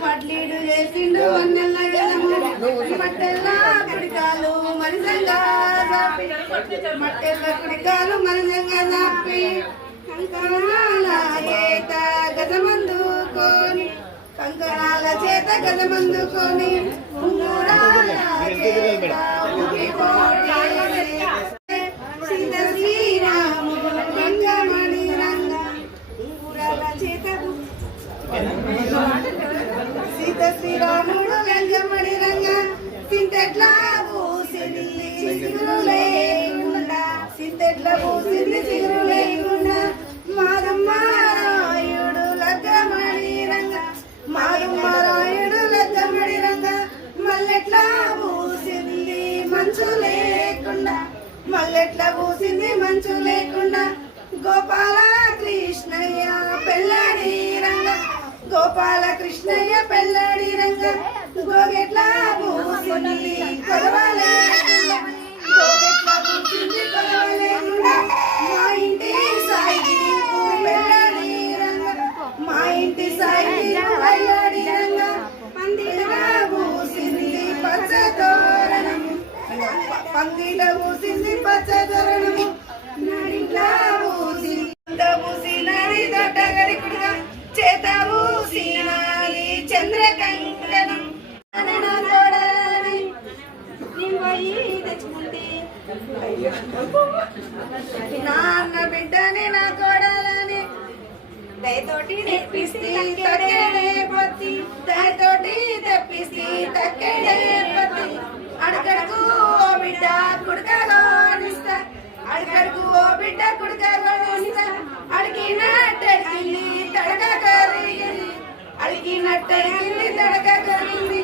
మట్లీడు చేసిండు వన్నెల్ల గదము మట్టెల్ల కుడికాలు మనిషంగా చాపి మట్టెల్ల కుడికాలు మనిషంగా చాపి కంకణాల చేత గదమందుకొని కంకణాల చేత గదమందుకొని ఉంగురాల చేత సీత శ్రీరాముడు రంగమణి రంగ ఉంగురాల చేత సీత శ్రీరాముడు రంగమణి రంగ సింతెట్లా పూసింది సిగురు లేకుండా సింతెట్లా పూసింది సిగురు లేకుండా మాదమ్మ రాయుడు లగ్గమణి రంగ మాదమ్మ రాయుడు లగ్గమణి రంగ మల్లెట్లా పూసింది మంచు లేకుండా మల్లెట్లా పూసింది మంచు లేకుండా గోపాల కృష్ణయ్య పెళ్ళడి రంగ గోపాల కృష్ణయ్య పెళ్ళడి రంగ గోగెట్లా పూసింది కొలవలేకుండా గోగెట్లా పూసింది కొలవలేకుండా మా ఇంటి సాయి పెళ్ళడి రంగ మా ఇంటి సాయి పెళ్ళడి రంగ పందిలా పూసింది పచ్చ తోరణము పందిల పూసింది పచ్చ తోరణము నాడింట్లా పూసినది దొడ్డ గడికుడుగా చేత పూసినది చంద్ర కంకణం తోడాలని పోయి తెచ్చుకుంటే నాన్న బిడ్డని నా కోడాలని దయతోటి తెప్పిస్తే తక్కడే పత్తి దయతోటి తెప్పిస్తే తక్కడే పత్తి అడగడుకు ఓ బిడ్డ కుడకలోనిస్తా అడగడుకు ఓ బిడ్డ కుడకలోనిస్తా అడిగినట్టడిగింది తడక కరిగింది అడిగినట్టడిగింది తడక కరిగింది